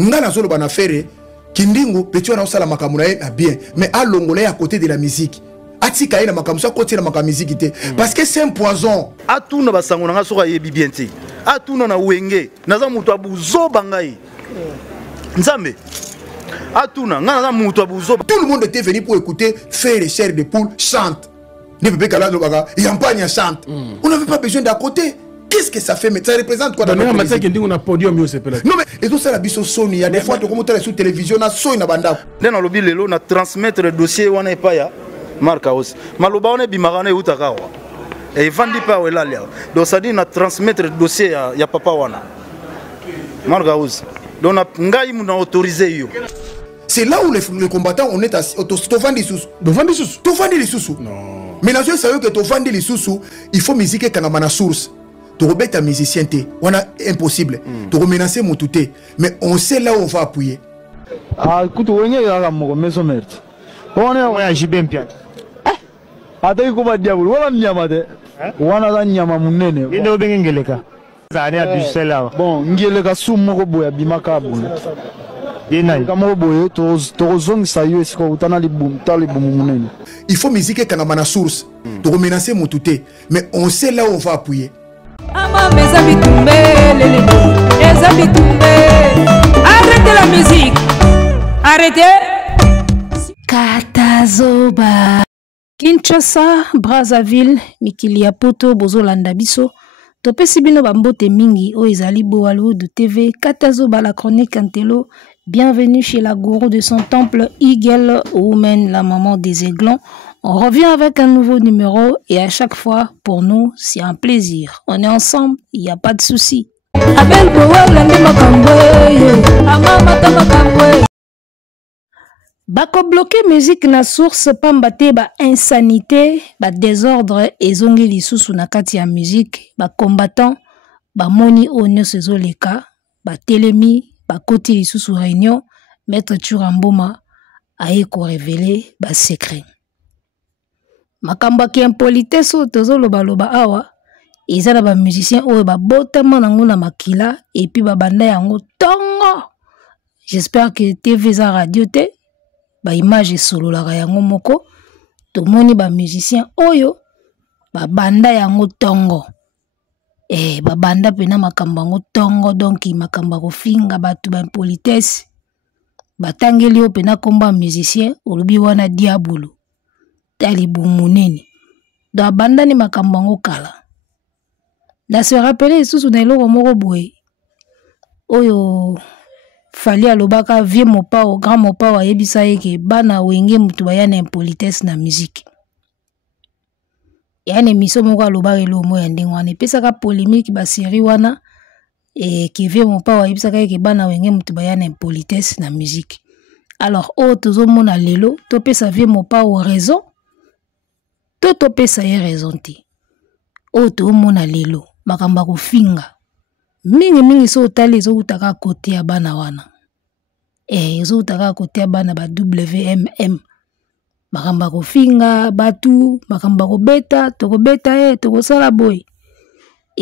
Ngana zolo bana faire kindingo petit wana osala makambo na ye bien mais à l'ongolais à côté de la musique. Atika ina makambo sa côté na makambo musique te parce que c'est un poison. Atuna basango nga soka yebi bien te. Atuna na wenge naza mutu abuzo bangai. Nzambe. Atuna nga naza mutu abuzo. Tout le monde était venu pour écouter faire les chairs de poule chante. Ne peut pas qu'à l'endroit Yampagne chante. On n'avait pas besoin d'à côté. Qu'est-ce que ça fait? Mais ça représente quoi dans notre musique? On a podium mieux c'est peut-être. Non mais et tout ça la biso Sony, il y a des fois tu commentes sur télévision na Sony na banda. Dans le lelo na transmettre le dossier wana epaya marka os. Maloba on bimagana utakawa. Et vandi pa wela lia. Donc ça dit na transmettre le dossier ya papa wana. Marka os. Donc ngai mu na autoriser yo. C'est là où les combattants on est à Tovandi sous. Tovandi les sous. Non. Mais là je sais que Tovandi les sous, il faut musique kana na source. Tu rebelles ta musicien, on a impossible. Tu remenacer mon tout, mais on sait là où on va appuyer. Ah, écoute, on est là, maison merde. On est à JBM Piat. Attends, comment diable, voilà Niamade. On a la Niamamunene. Il est bien Ngeleka. Ça n'est à Bruxelles. Bon, Ngeleka sous Moroboya, Bimaka. Il faut musique kanamana source. Tu remenacer mon tout, mais on sait là où on va appuyer. Arrêtez la musique. Arrêtez. Katazoba. Kinshasa, Brazzaville, Mikilia Poto, Bozolanda Biso. Topesi bino bambote mingi o ezali Boalo de TV. Katazoba la chronique Antelo. Bienvenue chez la gourou de son temple, Eagle Woman, la maman des aiglons. On revient avec un nouveau numéro et à chaque fois, pour nous, c'est un plaisir. On est ensemble, il n'y a pas de souci. Bako bloqué musique na source pambate ba insanité, ba désordre et zongi lisusu na kati ya musique, ba combattant, ba moni onyo sezoleka, ba telemi, ba koti lisusu réunion, maître Turamboma aye ko révéler ba secret. Makamba ki impolitesse o tozoloba loba awa ezala ba musicien oyo ba botama nango na makila et puis ba banda yango tongo. J'espère que TV za radio te ba image solo la yango moko tomoni ba musicien oyo ba banda yango tongo. Ba banda pena makamba yango tongo donc makamba ko finga batu ba impolitesse batangeli o pena komba musicien olobi wana diabolo. Talibu munene da banda ni makambango kala da se rappeler susu na eloko moko boye oyo fali alobaka vie mopao grand mopao ayebisa yeke bana wenge mutu bayana impolitesse na musique yani miso moko alobaka elo moya ndenge wana epesaka polémique ba série wana ke vie mopao ayebisaka yeke bana wenge mutu bayana impolitesse na musique. Alors tozomona lelo topesa vie mopao raison Toto pesa ye raison te. To mona lelo makamba ko finga. Mingi so tali zo utaka kote ya bana wana. Zo utaka kote ya bana ba WMM. Makamba ko finga batu, makamba ko beta, toko beta toko sala boy.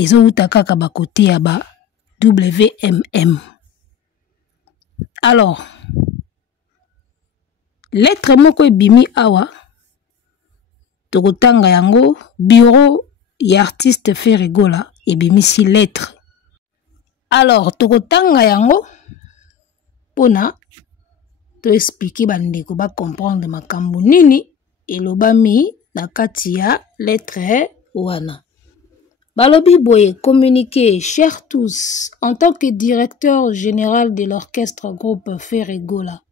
Zo utaka ka ba kote ya ba WMM. Alors lettre moko ebimi awa Tokotanga yango bureau y artiste Ferregola et bimisi lettre. Alors tokotanga yango pona to expliquer bandeko ba comprendre makambo nini elobami na kati ya lettre wana. Balobi boye communiqué chers tous en tant que directeur général de l'orchestre groupe Ferregola.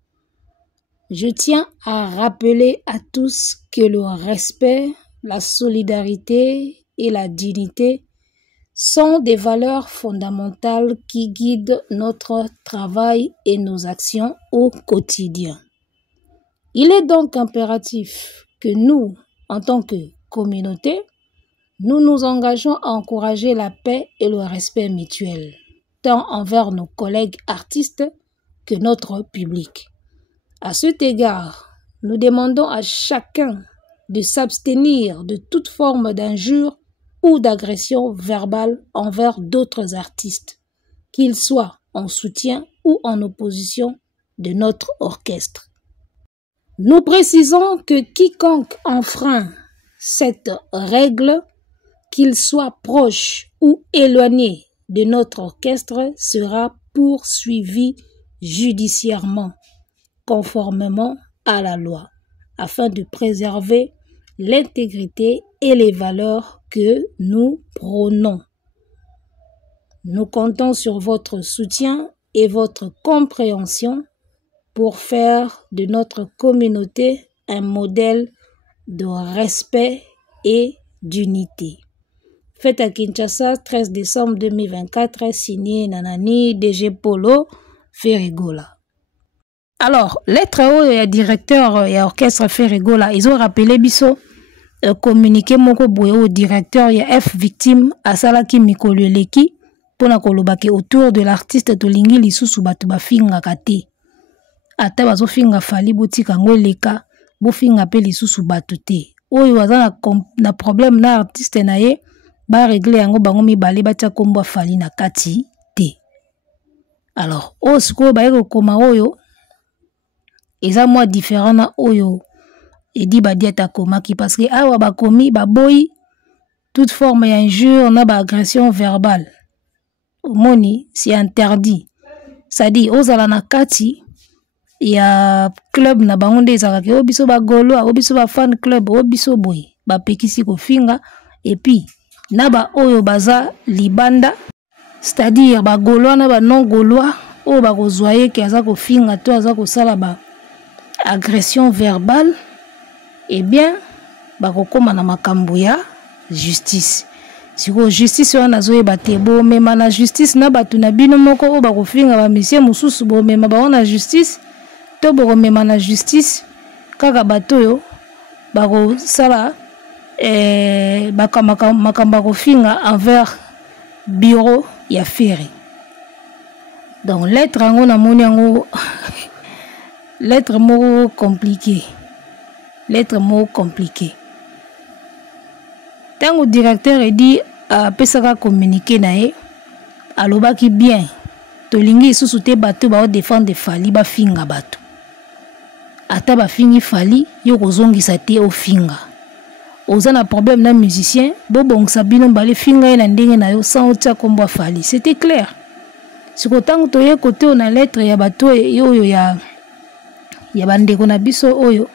Je tiens à rappeler à tous que le respect, la solidarité et la dignité sont des valeurs fondamentales qui guident notre travail et nos actions au quotidien. Il est donc impératif que nous, en tant que communauté, nous nous engageons à encourager la paix et le respect mutuel, tant envers nos collègues artistes que notre public. À cet égard, nous demandons à chacun de s'abstenir de toute forme d'injure ou d'agression verbale envers d'autres artistes, qu'ils soient en soutien ou en opposition de notre orchestre. Nous précisons que quiconque enfreint cette règle, qu'il soit proche ou éloigné de notre orchestre, sera poursuivi judiciairement, conformément à la loi, afin de préserver l'intégrité et les valeurs que nous prônons. Nous comptons sur votre soutien et votre compréhension pour faire de notre communauté un modèle de respect et d'unité. Fête à Kinshasa, 13 décembre 2024, signé Nanani DG Polo Ferregola. Alors, lettre au directeur et orchestre Ferregola, ils ont rappelé biso communiqué moko boye au directeur ya F victime asalaki mikolo leki pona kolobaki autour de l'artiste tolingi lisusu batu bafinga kate. Ata bazo finga fali botika ngo leka bo finga pe lisusu batu te. Oyo waza na problème na artiste na ye ba régler yango bango mibale batia kombo fali na kati te. Alors, o siko ba yeko koma oyo eza moi différent na oyo edi ba dieta komaki parce que awa ba komi ba boyi toute forme d'injure na ba agression verbale. Omoni c'est interdit. Ça dit ozala na kati ya club na bango nde ezalaki o biso ba golo o biso ba fan club o biso boy ba pekisi ko finga et puis na ba oyo baza libanda c'est-à-dire ba golo na ba non golois o ba kozwaye ki aza ko finga to aza ko sala ba agression verbale, eh bien ba kokoma na makambo ya justice. Siko justice wana zoyeba te bo mema na justice na batu na bino moko o ba kofinga ba misie mususu bo mema ba na justice to bo mema na justice kaka bato yo ba ko sala makambo kofinga envers bureau ya Ferry. Donc lettre ngo na moni ngo lettre mot compliqué. Lettre mot compliqué. Tango directeur est dit à pesaka communiquer nae alobaki bien tolingi susu te bato ba défendre fali ba finga bato. Ata ba fingi fali yo kozongisa te o finga. Oza na problème na musicien bo bongsa bino bale finga na ndenge na yo sans otia kombo fali. C'était clair. Siko tango toye côté on a lettre ya bato yo ya bandeko na biso oyo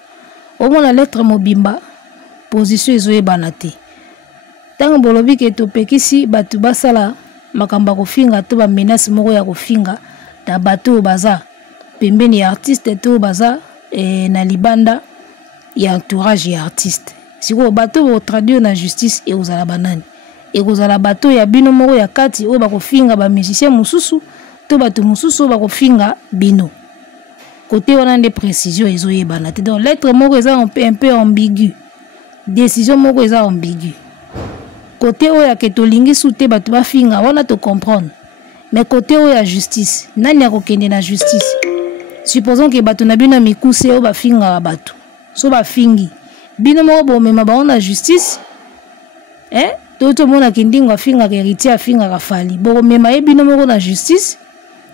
omona lettre mobimba position ezoye banate tango bolobi ke topekisi batu basala makamba kofinga to ba menace moko ya kofinga ta bato baza pembeni ya artiste to baza na libanda ya entourage ya artiste siko bato bo traduire na justice e ozala banani e kozala bato ya bino moko ya kati o ba kofinga ba musicien mususu to bato mususu ba kofinga bino. Côté on a des précisions ils ont banate donc lettre moko eza un peu ambigu décision moko eza ambigu côté oya ke tolingi souté batu ba finga wana to comprendre mais côté oya justice nani ya kokende na justice supposons que batu na bino mikuse o ba finga batu so ba fingi bino moko bo mema ba on a justice to mona kindingo finga ke héritier finga ka fali bo mema e bino moko na justice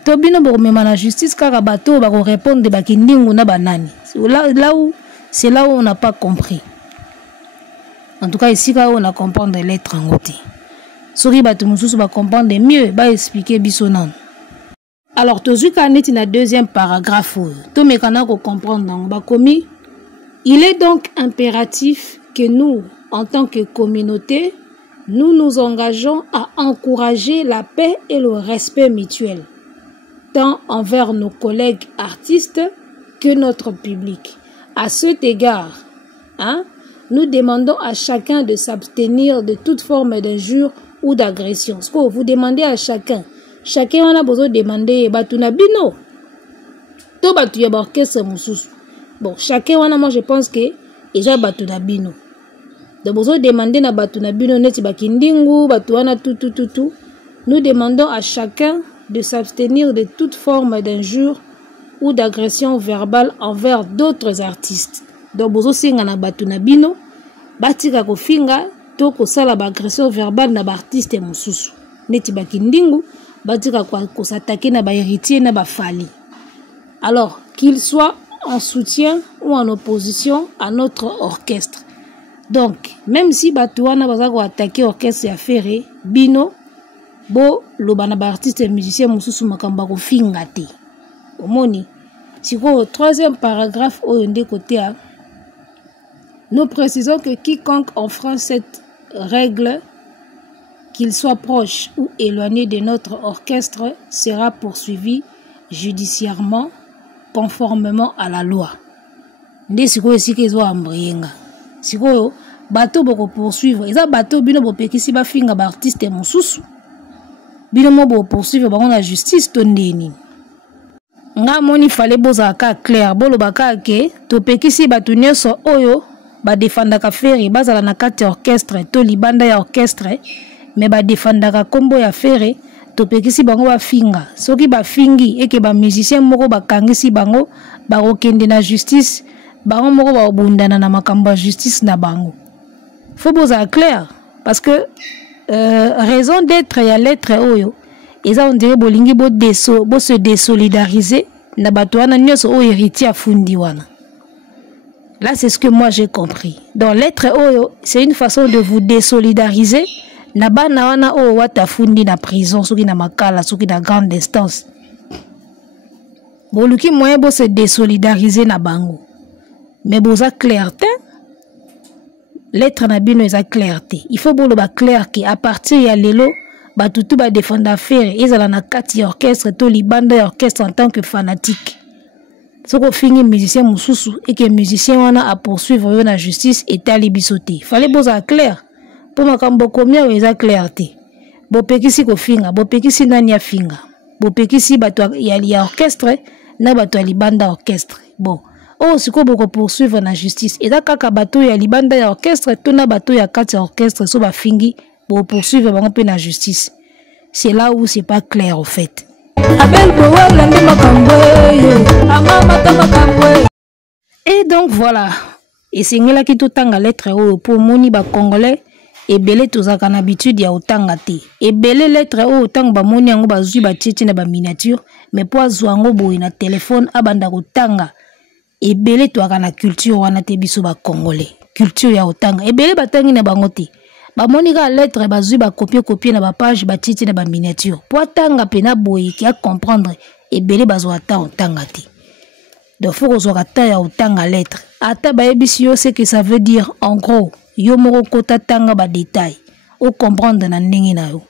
to bino bo mema na justice kaka bato ba ko répondre ba kindingu na banani c'est là où on n'a pas compris. En tout cas ici quand on a comprendre lettre ngote soki bato mususu ba comprendre mieux ba expliquer biso nan. Alors tozu ka neti na deuxième paragraphe to mekana ko comprendre donc ba komi il est donc impératif que nous en tant que communauté nous nous engageons à encourager la paix et le respect mutuel tant envers nos collègues artistes que notre public. À cet égard, nous demandons à chacun de s'abstenir de toute forme d'injure ou d'agression. Ce que vous demandez à chacun a besoin de demander batuna bino. To batu ya orchestre mususu. Bon, chacun wana moi je pense que déjà batuna bino. De besoin demander na batuna bino neti bakindingu batu wana tout. Nous demandons à chacun de s'abstenir de toute forme d'injure ou d'agression verbale envers d'autres artistes. Donc bozo singa na batu na bino batika kofinga to kosala ba agression verbale na ba artiste mususu neti bakindingu batika ko s'attaquer na ba héritier na ba fali. Alors qu'il soit en soutien ou en opposition à notre orchestre. Donc même si batuana baza ko attaquer orchestre ya Ferré bino bo lobana ba artiste et musicien mususu makamba ko finga te. Omoni siko troisième paragraphe au ndé côté a nous précisons que quiconque enfreint cette règle, qu'il soit proche ou éloigné de notre orchestre, sera poursuivi judiciairement conformément à la loi. Nde sikoyo sike zo ambrienga. Sikoyo bato boko poursuivre. Eza bato bino bo pekisi ba finga ba artiste mususu. Bino mo bo poursuivre ba na justice to ndeni. Nga moni fale boza ka clair bolo baka ke to pekisi bato nyoso oyo ba defendaka Ferré bazala na kati orchestre to libanda ya orchestre mais ba defendaka kombo ya Ferré to pekisi bango ba finga soki ba fingi eke ba musicien moko ba kangisi bango ba okende na justice bango moko ba obundana na makambo ya justice na bango. Faut boza clair parce que raison d'être ya lettre oyo eza on dirait bolingi bo se désolidariser na bato wana nyoso o héritier afundi wana. Là, c'est ce que moi j'ai compris. Donc, l'être oyo, c'est une façon de vous désolidariser. Naba na wana o wata fundi na prison, souki na makala, souki na grande instance. Boluki moyen bo se désolidariser na bango. Mais boza clarté. L'être na bino eza clarté. Il faut bolo ba clair ki à partir ya lelo ba tutu ba défendre affaire ezala na kati orchestre to libanda orchestre en tant que fanatique. Si vous finissez musicien mususu et que musicien wana a poursuivre la justice et tali bisoté. Fallait boza clair. Pour ma kambo combien eza clarté. Bo pekisi ko finga, bo pekisi nani ya finga. Bo pekisi bato ya orchestre na bato ya libanda orchestre. Bon. Oh siko boko poursuivre na justice. Et da kaka bato ya libanda ya orchestre to na bato ya kati orchestre so ba fingi bo poursuivre bango pe na justice. C'est là où c'est pas clair au fait. Et donc voilà. Et c'est là qui tout tanga lettre pour moni ba congolais et belé tous a kan habitude ya otanga te. Et belé lettre autant ba moni yango ba zui ba tchéti na ba miniature mais pour zwango boy na téléphone abanda kotanga. Et belé to kana culture wana te biso ba congolais. Culture ya otanga. Et belé batangi na bango te. Ba monika lettre bazui ba copier na ba page ba titi na ba miniature po tanga pena boyi ki a comprendre et belé bazo ata otanga ti donc faut qu'on ata ya otanga lettre ata ba ebisi yo c'est que ça veut dire en gros yo moko kota tanga ba détail o comprendre na ndenge na yo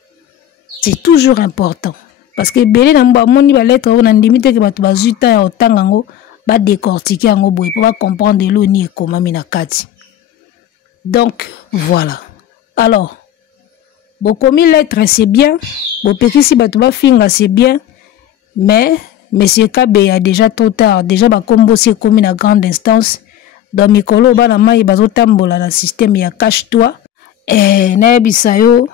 c'est toujours important parce que belé na mba moni ba lettre on ndimite ke batu bazui ta ya otanga ngo ba décortiquer ngo boyi po ba comprendre lo ni ekomami na kati donc voilà. Alors, bokomi lettre c'est bien, bopekisi batuba finga c'est bien, mais monsieur Kabe a déjà trop tard, déjà ba kombo c'est comme une grande instance, dans mikolo bana mai bazotambola na système ya cache-toi, na bisayo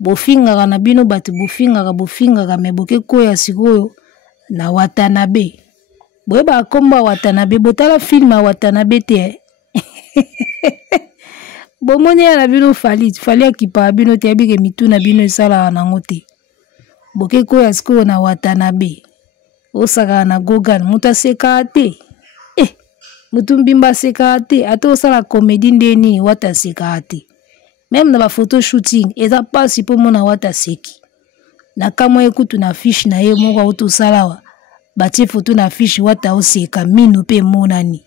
bofinga na bino batu bofinga mais boke koya sikoyo na Watanabe. Boyeba komba Watanabe, botala film à Watanabe te. Bomoni ya na bino fali akipa bino te abike mituna bino esala nango te. Boke koya siko na Watanabe. Osaka na Gogan muta seka te. Mutu mbimba seka te. Ate osala comédie ndeni wata seka te. Même na ba photo shooting eza pasi po mona wata seki. Na kama ekutu na fiche na ye moko auto salawa. Batie photo na fiche wata oseka minu pe monani.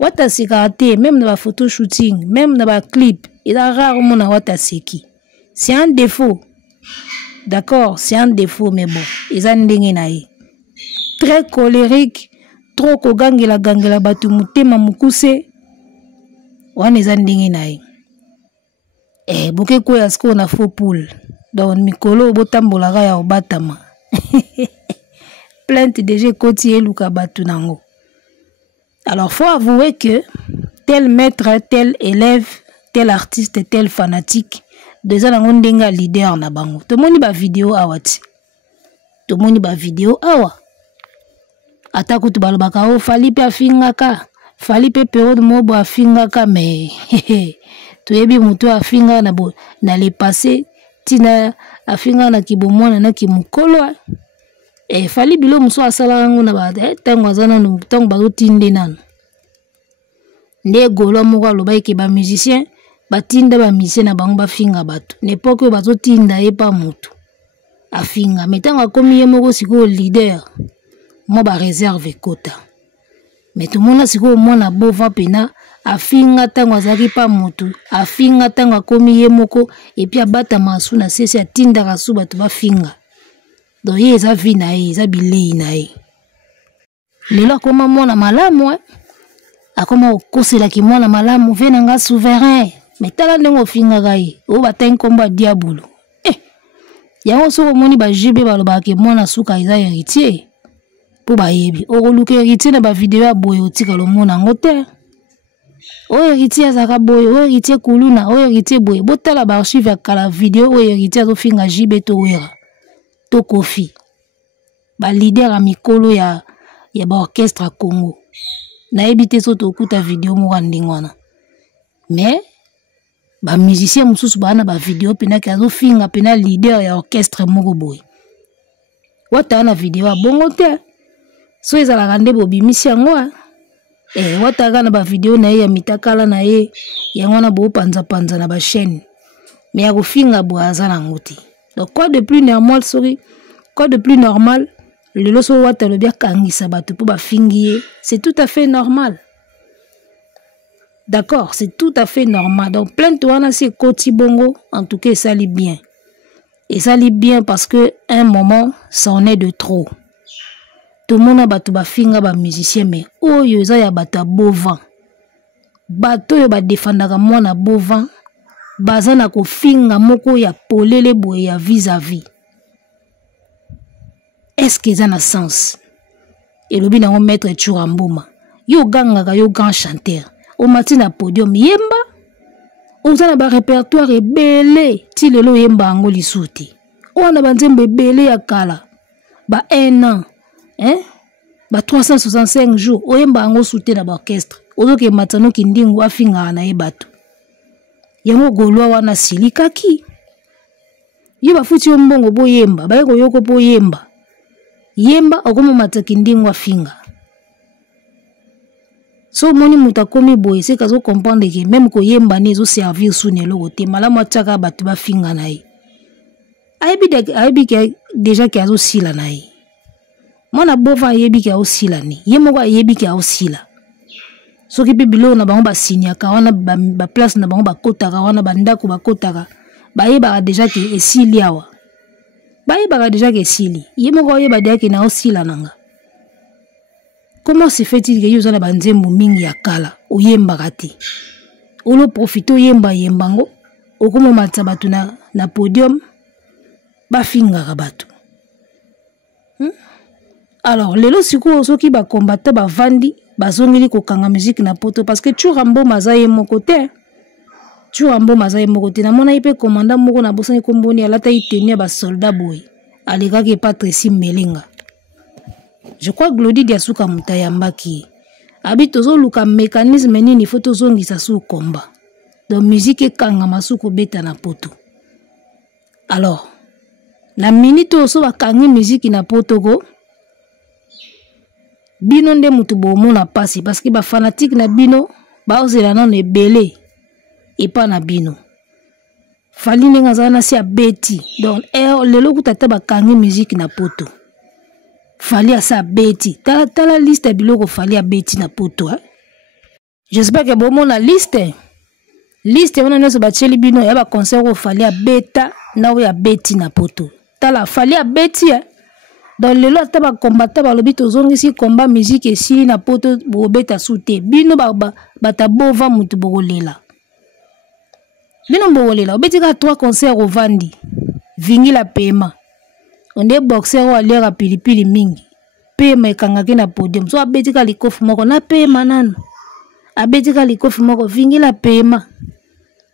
Wata seki même dans la photo shooting, même dans la clip, il a rarement na wata seki. C'est un défaut. D'accord, c'est un défaut mais bon, ils ont ndenge très colérique, trop kogangela gangela batu mutema mukuse. Wana ils ont ndenge boke ko yasko na faux poule. Donc mikolo botambola ya obatama. Plainte déjà koti eluka batu nango. Alors, faut avouer que tel maître, tel élève, tel artiste, tel fanatique, déjà on denga leader na bango. Tout le monde ba vidéo awati. Tout le monde ba vidéo awa. Ataku tu balbaka o fali pe afingaka, fali pe periode mobo afingaka mais tu yebi muto afinga na bo na le passé tina afinga na kibomwana na kimukolo fali bilo muso asala ngo na ba tango azana no tango bazotinde nano nde golo moko aloba ke ba musicien batinda ba musicien na bango bafinga bato n'epoque bazotinda ye pa mutu afinga metango akomi ye moko siko leader mo ba réserve kota mais tout mona siko mona bova pena afinga tango azaki pa mutu afinga tango akomi ye moko et puis abata masu na sesi atinda kasu bato bafinga donc ye eza vi na ye eza bilei na ye lelo akoma mwana malamu akoma okoselaki mwana malamu ve na nga souverain mais tala ndenge ofingaka ye oyo bata nkombo ya diabolo yango soko omoni bajibe balobaka mwana suka eza héritier mpo bayebi okoluka héritier na bavideo ya boye otika lomona yango te oyo héritier azalaka boye oyo héritier kuluna oyo héritier boye botala baarchive ya kala video oyo héritier azofinga jibe to wera to kofi balider ya mikolo ya baorchestre ya Congo nayebi te so tokuta video moko ndenge wana mais bamusicien mosusu bana bavideo penaki azofinga pena leader ya orchestre moko boye wata na video ya bongo te so ezalaka nde bobimisi yango wataka na bavideo na ye ya mitakala na ye yango wana bopanza na bachaîne mais ya kofinga boye aza nango te donc quoi de plus normal soki quoi de plus normal lelo so wata lobi akangisa bato mpo bafingi ye c'est tout à fait normal. D'accord, c'est tout à fait normal. Donc, plainte wana c'est koti bongo, en tout cas, ça lit bien. Et ça lit bien parce que un moment, ça en est de trop. Tout le monde a battu ba finga ba musicien, mais oh yo za ya bata bovan. Bato yo ba défendaka mwana bovan, baza na ko finga moko ya polele boye ya vis-à-vis. Est-ce que ça a sens? Et lobi na maître Churamboma. Yo gangaka yo grand chanteur. Au matin à podium yemba ozana ba répertoire ebele ti lelo yemba ngo lisuti ona banzembe ebele ya kala ba 1 an ba 365 jours oyemba ngo souté na ba orchestre ozoke matano kindingu afinga na ye bato yango golwa wana silikaki ye bafuti ombongo bo yemba ba yeko yoko bo yemba okomo mataki ndingu afinga. So moni mutakomi boye se kazo comprendre que même ko yemba ne zo servir sous ne lokote malamu ataka batu ba finga na ye ayebi ke déjà ke azo sila na ye mona bova ayebi ke azo sila ni ye moko ayebi ke azo sila so ki bibilo na bango ba signaka wana ba place na bango ba kotaka wana ba ndako ba kotaka ba yeba déjà ke esili awa ba yeba déjà ke esili ye moko yeba déjà ke na osila nanga. Comment se fait-il que vous avez banzembo mingi ya kala oyemba kati olo profito yemba yembango okomo matsa batu na podium ba finga ka batu alors lelo siko soki ba combattant ba vandi bazongeli ko kanga musique na poto parce que Churambo mazaye moko te na mona ipe commandant moko na bosani komboni alata itenia ba soldat boy aleka ke Patrice Melinga. Je crois que Glody Diasuka Mutayambaki habite au luka mécanisme nini photo zongi sa sous combat. Donc musique kanga masuko beta na poto. Alors la minute oso ba kangi musique na poto go bino nde mutu bomo na pasi parce que ba fanatique na bino ba ozela na ebele et pas na bino. Fali nenga zana si abeti. Donc lelo kutata ba kangi musique na poto. Fali à sa bêti. T'as la liste de biloko fali à bêti na poto. J'espère que bon la liste. Liste on a ne se bacheli bino ya ba concert au fali à bêta na ya bêti na poto. T'as la fali à bêti. Dans le lot ba combattant ba lobi tozongi si combat musique et si na poto bo bêta souté. Bino ba ta bova mutu bogolela. Bino bogolela. Obeti ka 3 concerts au Vandi. Vingi la paiement. On est boxeur ou aller à pilipili mingi. Pema ekangaki na podium. So abetika likofu moko na pema nano. Abetika likofu moko vingi la pema.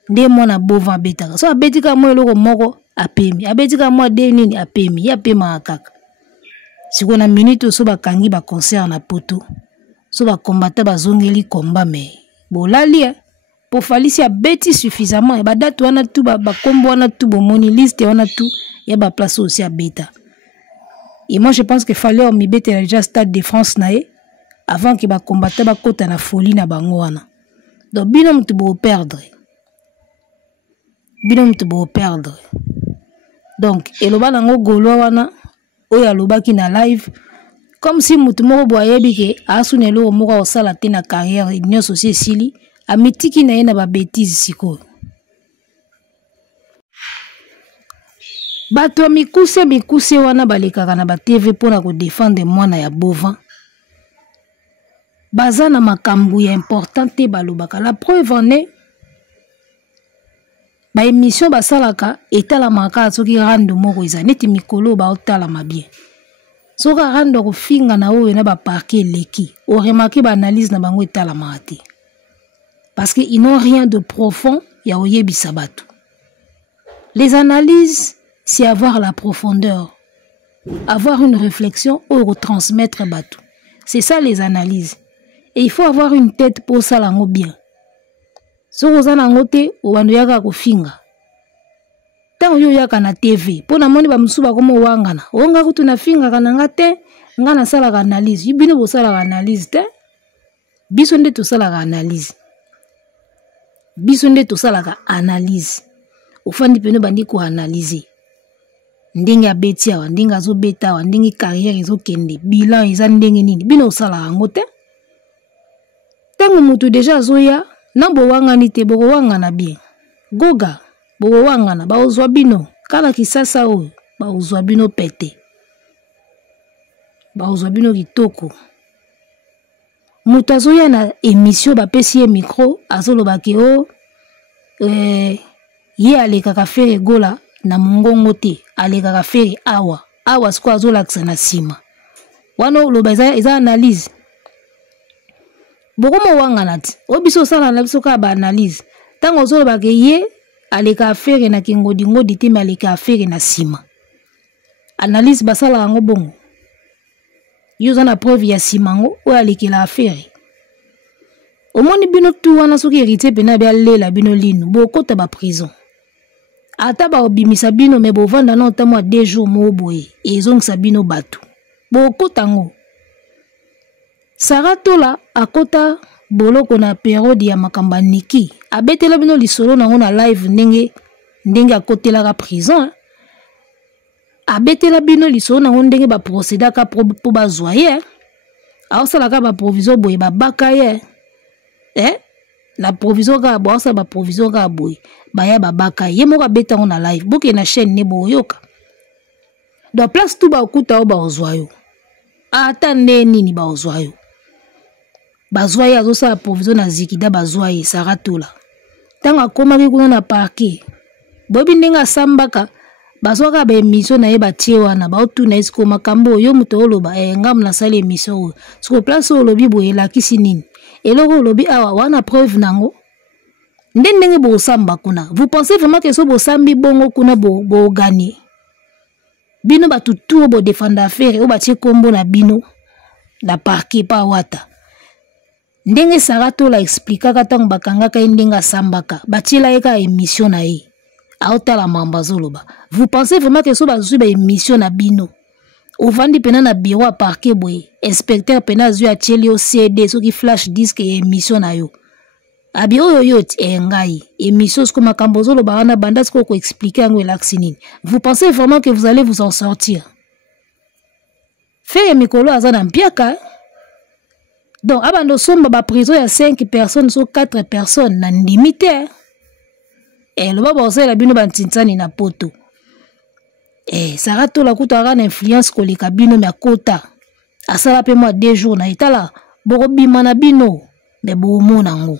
Nde mona bova abetaka. So abetika mo eloko moko apemi. Abetika mo de nini apemi. Ya pema akaka. Siko na minute so bakangi ba concert na poto. So ba combattant bazongeli combat me. Bolali pour falisi a bêti suffisamment et date wana tout ba kombo wana tout bon moni liste wana tout ya ba place aussi à bêta. Et moi je pense que fallait on mi bête déjà Stade de France nae avant que ba combattre ba kota na folie na bango wana. Donc binom tu bo perdre. Binom tu bo perdre. Donc eloba nango golo wana oya loba ki na live comme si mutu moko boyebi ke asunelo moko osala te na carrière union sociale sili amitiki na ye na ba bêtise siko. Bato mikuse wana balekaka na ba TV pona ko défendre mwana ya bovin. Baza na makambu ya importante balobaka. La preuve en est ba émission basalaka etala maka soki rando moko eza neti mikolo ba otala mabien. Soka rando ko finga na oyo na ba parquet leki. O remarqué ba analyse na bango etala mate. Parce que ils n'ont rien de profond ya oyebi sabato. Les analyses c'est avoir la profondeur, avoir une réflexion ou retransmettre bateau. C'est ça les analyses. Et il faut avoir une tête pour ça lango bien. Si vous avez un côté, vous avez un finga. Tant que vous avez na TV, pour na moni ba musuba comme wangana. Wanga kutu na finga kananga te, ngana sala analyse. Yibino bo sala analyse te. Bisonde to sala analyse. Bisonde to sala analyse. Ofandi peno bandi ko analyser. Ndinga betia wa ndinga zo beta wa ndingi carrière zo kende bilan eza ndenge nini bino sala ngo te. Tango mutu deja zoya nambo wangani te boko wangana bien. Goga boko wangana ba ozwa bino kala kisasa o ba ozwa bino pete. Ba ozwa bino kitoko. Mutu azoya na émission ba pesi micro azoloba ke o ye alekaka fere gola na mongongo te alekaka fere awa siko azolakisa na sima wana oloba eza analyse bokomo wangana ti obiso osala na biso ka ba analyse ntango ozoloba ke ye aleka fere na kingodingodi te me aleka fere na sima analyse basala yango bongo yo oza na preuve ya sima ngo oyo alekela afere omoni bino tu wana soki héritier pena bia lela bino lino bokota ba prison ata ba obimisa bino me bovanda na otamo 2 jours mo boye ezongisa bino bato bokota ngo Saratola akota boloko na periode ya makamba niki abetela bino lisolo nango na live ndenge akotela ka prison abetela bino lisolo nango ndenge ba procéder ka po bazwa ye aosala ka ba provision boye ba baka ye la provision ka bo sa ba provision ka boye baya babaka ye moko abeta ngo na live boke na chaîne ne boyoka do place tout ba okuta o ba ozwayo ata nini ba ozwayo bazwaye azosala provision na zikida bazwaye Saratola tanga akomaki kuna na parquet bobi ndenge asambaka bazwaka ba émission na ye batie wana baotuna esiko makambo oyo moto oloba ngamu nasala émission oyo siko place olobi boye elakisi nini eloko olobi awa wana preuve nango ndenge bosamba kuna. Vous pensez vraiment que so bosambi bongo kuna bo gagner bino batutu bo défendre affaire o batie kombo na bino na parquet pa wata ndenge Saratola expliquaka tango bakangaka ndenge asambaka batiela eka émission na ye aotala mamba zoloba. Vous pensez vraiment que so bazui ba émission na bino ovandi pena na bureau à parquet boye inspecteur pena zui atieli o CD soki flash disque émission na yo abi oyo yot ngai émission sko makambo zoloba wana banda sko ko expliquer ngo elaxinine. Vous pensez vraiment que vous allez vous en sortir? Fait mikolo azana mpiaka. Donc abando somba ba prison ya 5 personnes so 4 personnes na limité. Le baba osela bino bantintani na poto. Saratola kutara na influence koleka bino me akota. Asala pe moi 2 jours na itala boko bima na bino me bo mona ngo.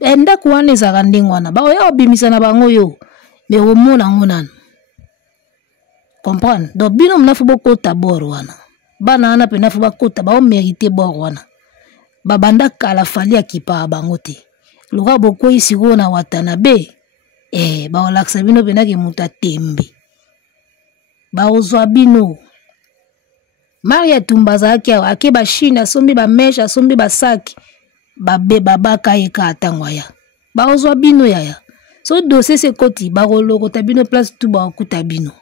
Enda kuane za kandengwana ba oya obimisa na bango yo me o mona ngo nan. Comprendre? Donc bino mnafu bokota boro wana. Bana ana pe nafu bakota ba o mériter boro wana. Babanda kala fali akipa bango te. Loka boko isi go na Watanabe. Ba olaksa bino penaki muta tembe. Ba ozwa bino. Maria Tumbaza akeba China sombi ba mesha sombi ba saki. Babe babaka eka atangwaya. bakozwa bino yaya so dossier se koti bakolokota bino place tout bakokuta bino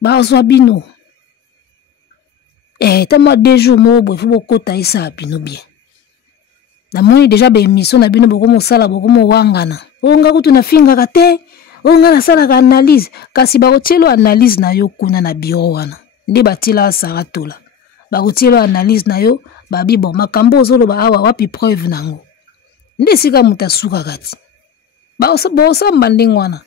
bakozwa bino tellement 2 jours moko boye fo bokota esala bino bien namoni déjà baémission na bino bokomosala bokomowangana onga kutu nafingaka te onga nasalaka analyse kasi bakotielo analyse na yo kuna na biro wana nde batila saratola bakotielo analyse na yo babi bon makambo ozoloba awa wapi preuve nango nde sika muta suka kati bosamba ndenge wana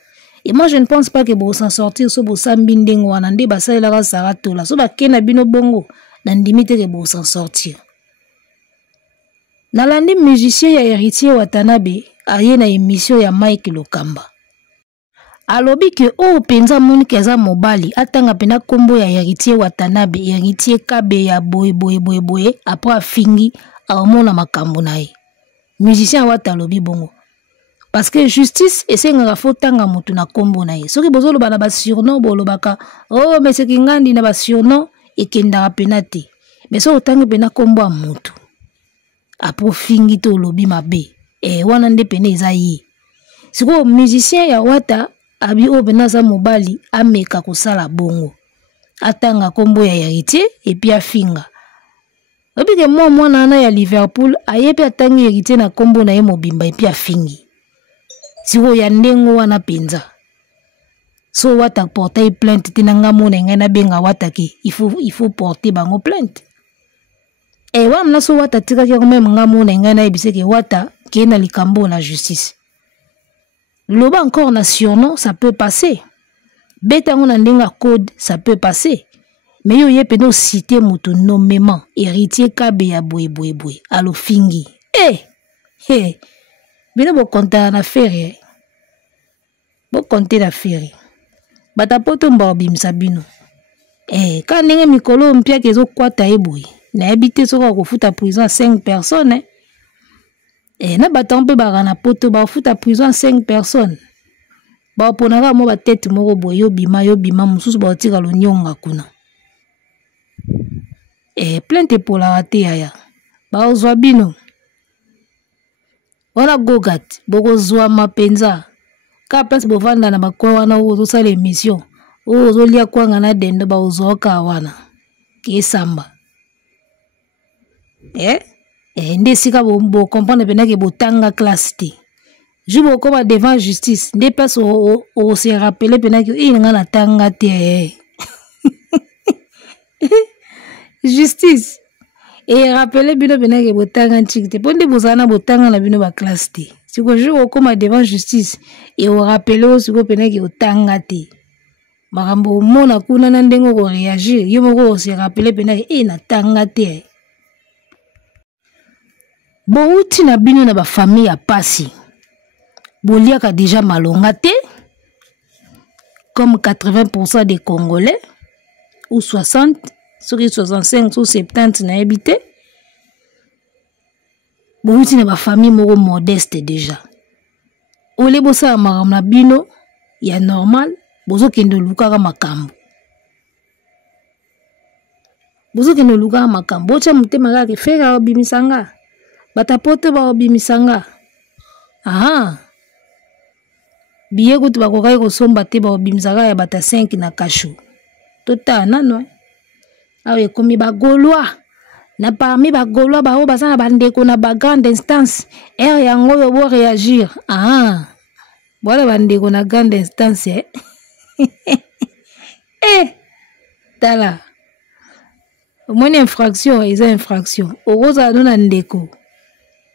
et moi je ne pense pas que bo s'en sortir so bosambi ndenge wana nde basalelaka saratola so bakena bino bongo na ndimi te ke bo s'en sortir nalandi musicien ya Héritier Watanabe aye na émission ya Mike Lokamba alobi ke o penza moni keza mobali atanga pena kombo ya Héritier Watanabe Héritier Kabe ya boye après afingi amona makambo nae musicien wata alobi bongo parce que justice esengaka fo tanga mutu na kombo nae soki bozoloba na ba surnom bolobaka oh mais c'est ngandi na ba surnom ekendaka pena te mais so otanga pena kombo ya mutu après fingi to lobi mabe wana nde pene eza ye siko musicien ya wata abi o benaza mobali ameka kosala bongo atanga kombo ya Héritier et puis afinga obike mwana na ya Liverpool ayepe atangi Héritier na kombo na ye mobimba et puis afingi siko ya ndengo wana penza so wata porter plainte tinanga mona ngana benga wata ke il faut porter bango plainte wana so wata tikaki ko même ngamo na ngana ebiseke wata ke na likambo na justice loba encore na surnom ça peut passer betango na ndenga code ça peut passer mais yo yepe no citer mutu nommément Héritier Kabe ya boye alo fingi bino bo konta na affaire bo konte na affaire bata poto mba bimsa bino ka ndenge mikolo mpia kezo kwata eboye na habité soko kofuta prison 5 personnes na batampe barana poto ba futa prison 5 personnes ba ponaka mo ba tête moko boye yo bima mususu ba tika lo nyonga kuna plainte pour la raté yaya ba ozwa bino wana gogat boko zwa mapenza ka place bovanda na bakwa wana ozo sala émission ozo lia kwanga na dendo ba ozwa ka wana kisamba nde sika bo comprendre pena ke botanga classe te je bo ko ba devant justice nde place o se rappeler pena ke nga na tanga te justice rappeler bino pena ke botanga nchikite ponde bozana botanga na bino ba classe te siko je bo ko ma devant justice o rappeler o siko pena ke otanga te makambo mona kuna na ndengo ko réagir yo moko o se rappeler pena ke na tanga te bouti na bino na ba famille ya pasi boliaka déjà malonga te comme 80% des Congolais ou 60 soki 65 ou 70 na habité bouti na ba famille moko modeste déjà ole bosa makambo na bino ya normal bozo kendo lukaka makambo bocha mutema kaka fera obimisanga batapote ba obimisanga biye kutu bakokai kosomba te ba obimisaka ya bata 5 na kashu tota nano awe komi bagolwa na parmi bagolwa ba oba sana bandeko na ba grande instance yango yo bo réagir voilà bandeko na grande instance tala omoni infraction eza infraction okoza no na ndeko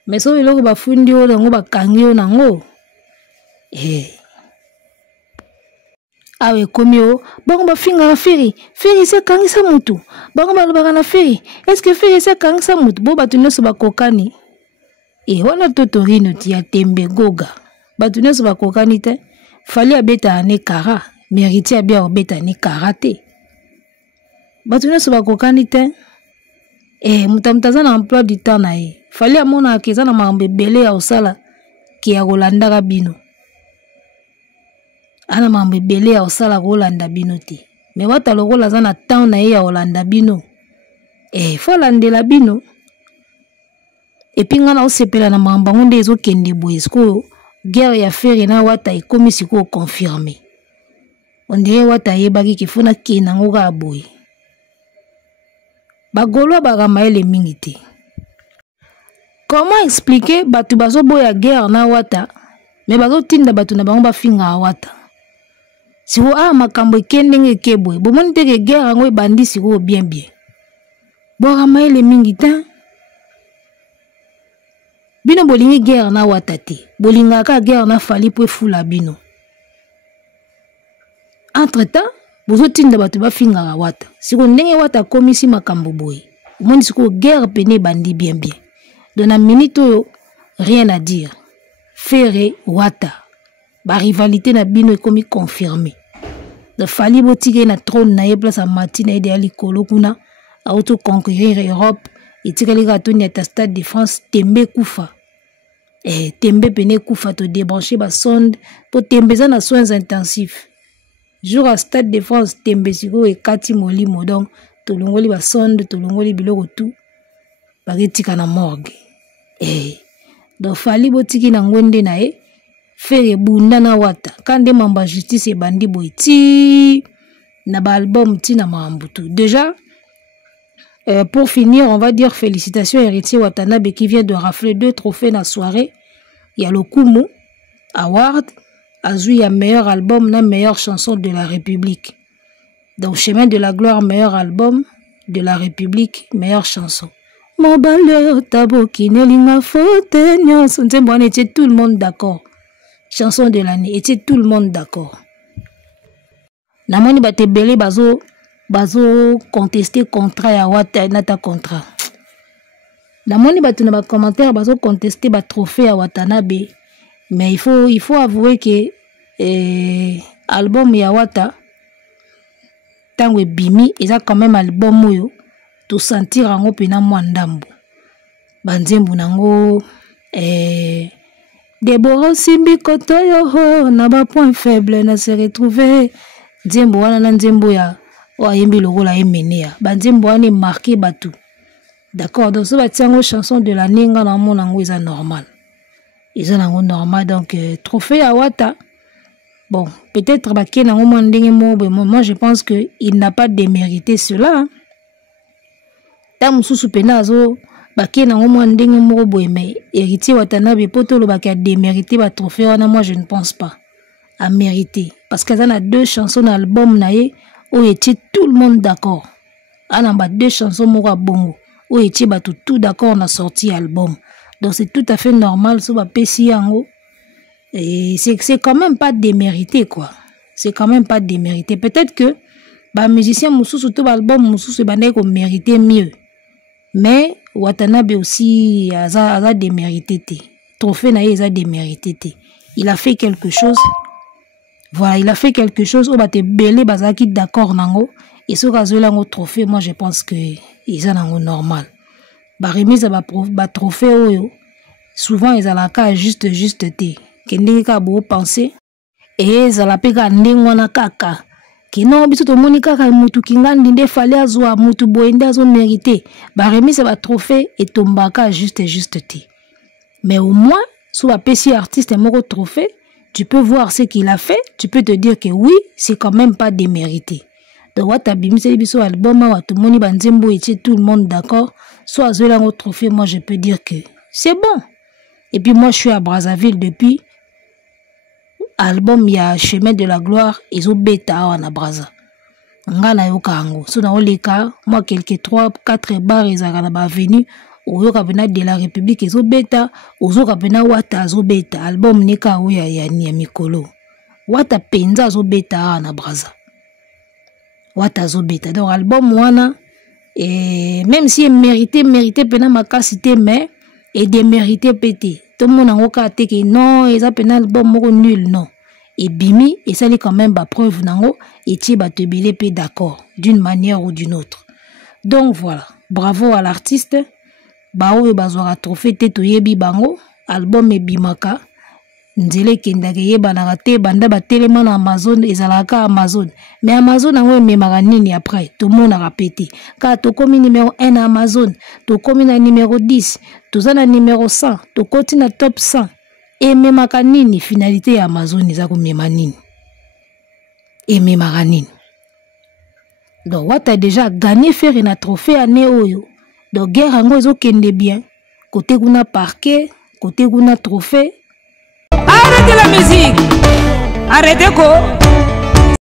mais so iloko bafundi o nango bakangi o nango awe komi o bango bafinga na feri se kangisa mutu bango balobaka na feri est-ce que feri se kangisa mutu bo batu nyonso bakokani wana totorino tia tembe goga batu nyonso bakokani te fali abeta ane kara mérite abia obeta ane kara te batu nyonso bakokani te mutaza na emploi du temps na ye fali amona keza na makambo ebele ya osala ke ya kolandaka bino ana makambo ebele ya osala kolanda bino te me wata lokola aza na temps na ye ya kolanda bino fo landela bino Et puis ngana osepela na mambango nde ezokende boye sikoyo guerre ya Ferre na Wata ekomi sikoyo confirmé. On dirait Wata yebaki kifuna kena ngo ka boye. Bagolo bagamaele mingi te. Comment expliquer batu bazo boya guerre na Wata mais bazo tinda batu na bango bafinga Wata. Si vous avez makambo ekendenge keboy, bomoni te ke guerre ngo ebandi sikoyo bien bien. Bagamaele mingi te. Bino bolingi guerre na Wata te. Bolingaka guerre na Fally po fula bino. Entre-temps, bozo tinda batu bafinga Wata. Siko ndenge Wata komisi makambo boy. Omoni siko guerre pene bandi bien bien. Dans la minute rien à dire. Ferre Wata. Ba rivalité na bino ekomi confirmé. De Fally botike na trône na ye place à Martine ede ali kolo kuna auto conquérir Europe. Itikali katoni à Stade de France tembe kufa. Tembe pene kufa to débrancher ba sonde pour tembe za na soins intensifs. Jour à Stade de France tembe siko e kati molimo donc to longoli ba sonde to longoli biloko tout ba ketika na morgue. Donc Fally botiki na ngonde na ye Ferre bunda na Wata kande mamba justice e bandi boiti na ba album tina mambutu. Déjà pour finir, on va dire félicitations héritier Watanabe qui vient de rafler 2 trophées dans la soirée. Il y a le Kumu Award, Azui a meilleur album, la meilleure chanson de la République. Donc Chemin de la gloire, meilleur album de la République, meilleure chanson. Mobile Taboki Nelinga Fote Nyonso Nzembo était tout le monde d'accord. Chanson de l'année, était tout le monde d'accord. Namoni bate belé bazo contester contrat ya Wata nata contrat. Namoni batu na ba commentaire bazo contester ba trophée ya Watanabe, mais il faut avouer que album ya Wata tango bimi eza quand même album oyo to sentir ango pena mwandambo. Banzembu nango Deborah Simbi Kotoyo na ba point faible na se retrouver nzembo wana na nzembo ya oyembi lokola emenea banzembo wana marqué batu. D'accord, donc ça va tiango chanson de l'année nga na mona ngo eza normal. Eza nango normal donc trophée à Wata. Bon, peut-être baké nango mo ndenge mo moi je pense que il n'a pas démérité cela. Ta mususu pena zo baké nango mo ndenge mo boye mais héritier Watanabe potolo baké démérité ba trophée wana moi je ne pense pas à mériter parce que ça a 2 chansons dans l'album naé où était tout le monde d'accord. Anamba 2 chansons moko bongo où était tout d'accord on a sorti album. Donc c'est tout à fait normal so ba pesi yango et c'est quand même pas démérité quoi. C'est quand même pas démérité. Peut-être que ba musicien mususu to album mususu bandé ko mériter mieux. Mais Watanabe aussi a démérité té. Trophée naé a démérité té. Il a fait quelque chose. Voilà, il a fait quelque chose au bate belé bazaki d'accord nango et ce kazola ngo trophée moi je pense que ils ont nango normal. Ba remise ba trophée oyo souvent ils a la cas juste té. Kende ka bo penser et za la peka ndengwa na kaka. Kino biso to moni kaka mutu kingandi nde fallait azwa mutu boende azo mériter. Ba remise ba trophée et tombaka juste té. Mais au moins sous la PC artiste moko trophée tu peux voir ce qu'il a fait, tu peux te dire que oui, c'est quand même pas démérité. Donc, Watabi, c'est le album, Watumoni Banzembo, et tout le monde d'accord. Soit Zola au trophée, moi je peux dire que c'est bon. Et puis moi je suis à Brazzaville depuis. Album, il y a Chemin de la gloire, ils ont bêta à Brazza. Ngana yokango. So na oleka, moi quelques 3-4 bars, ils ont venu. Oyoka pena de la République ezo beta ozoka pena Wata zo beta album neka oya ya mikolo Wata penza zo beta na Brazza Wata zo beta donc album wana et même si mérité pena makasité mais et démérité pété tout le monde en oka teke non eza pena album moko nul non et bimi et ça li quand même ba preuve nango et ti ba tebele pe d'accord d'une manière ou d'une autre. Donc voilà, bravo à l'artiste. Bao bazwara trophée te toyebi bango album ebimaka nzela ekendaka eyebanaka te banda batelema na Amazon ezalaka Amazon mais Amazon yango ememaka nini après tomonaka pe te kaka tokomi numéro 1 na Amazon tokomi na numéro 10 toza na numéro 100 tokoti na top 100 ememaka nini finalité ya Amazon eza komema nini ememaka nini donc wata déjà gagné faire na trophée année oyo donc guerre yango ezokende bien côté kuna parquet côté kuna trophée. Arrêtez la musique. Arrêtez quoi?